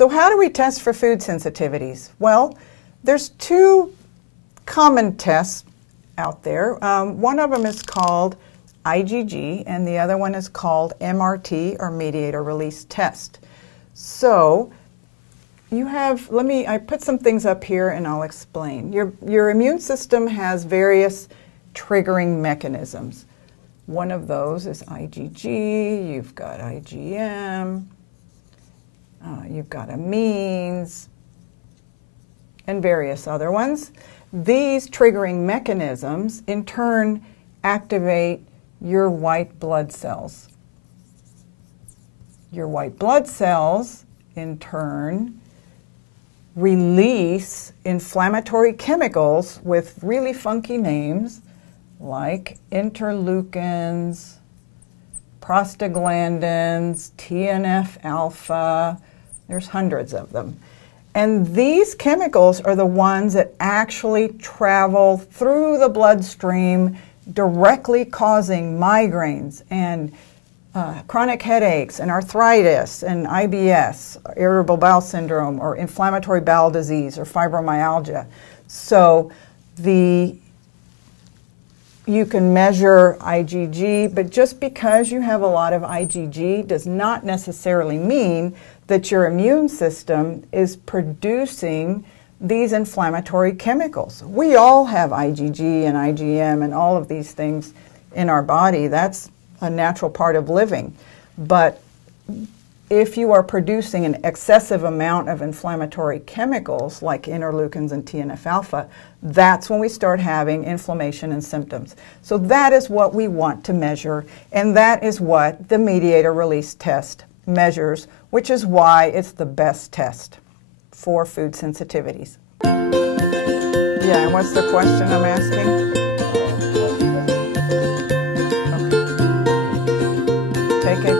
So how do we test for food sensitivities? Well, there's two common tests out there. One of them is called IgG, and the other one is called MRT, or mediator release test. So you have, I put some things up here and I'll explain. Your immune system has various triggering mechanisms. One of those is IgG, you've got IgM, you've got amines, and various other ones. These triggering mechanisms, in turn, activate your white blood cells. Your white blood cells, in turn, release inflammatory chemicals with really funky names like interleukins, prostaglandins, TNF-alpha. There's hundreds of them. And these chemicals are the ones that actually travel through the bloodstream, directly causing migraines and chronic headaches and arthritis and IBS, irritable bowel syndrome, or inflammatory bowel disease, or fibromyalgia. So you can measure IgG, but just because you have a lot of IgG does not necessarily mean that your immune system is producing these inflammatory chemicals. We all have IgG and IgM and all of these things in our body. That's a natural part of living. But if you are producing an excessive amount of inflammatory chemicals like interleukins and TNF-alpha, that's when we start having inflammation and symptoms. So that is what we want to measure, and that is what the mediator release test measures, which is why it's the best test for food sensitivities. Yeah, and what's the question I'm asking? Okay. Take it.